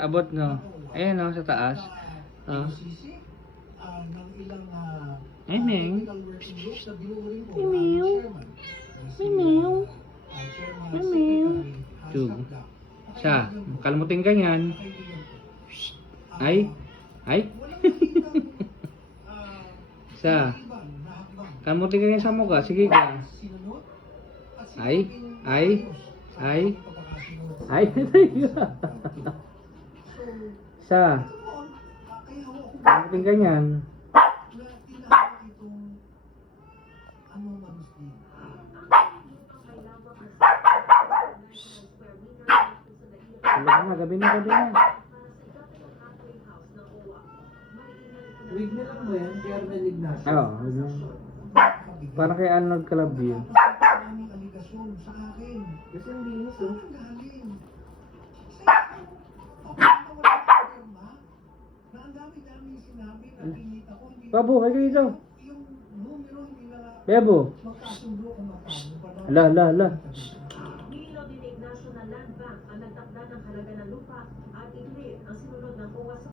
Abot no. Ayan no, sa taas. Oh. Emeng. Meow. Meow. Meow. Tug. Sa, kalmutin ka yan. Ay. Ay. Sa. Kalmutin ka yan sa mukha. Sige ka. Ay. Ay. Ay. Ay. Sa. Kalmutin ka yan. Tulog na, gabi na, gabi na. Wig na lang ba yan? Kaya nalig na siya? Oo, parang kay Arnold Calabio. Kasi ang linis oh. Babo, kayo dito. Bebo. Ala, ala, ala. Nilinaw din ni Ignacio na Land Bank ang nagtakda ng halaga ng lupa at iglit ang sinunod ng OWA sa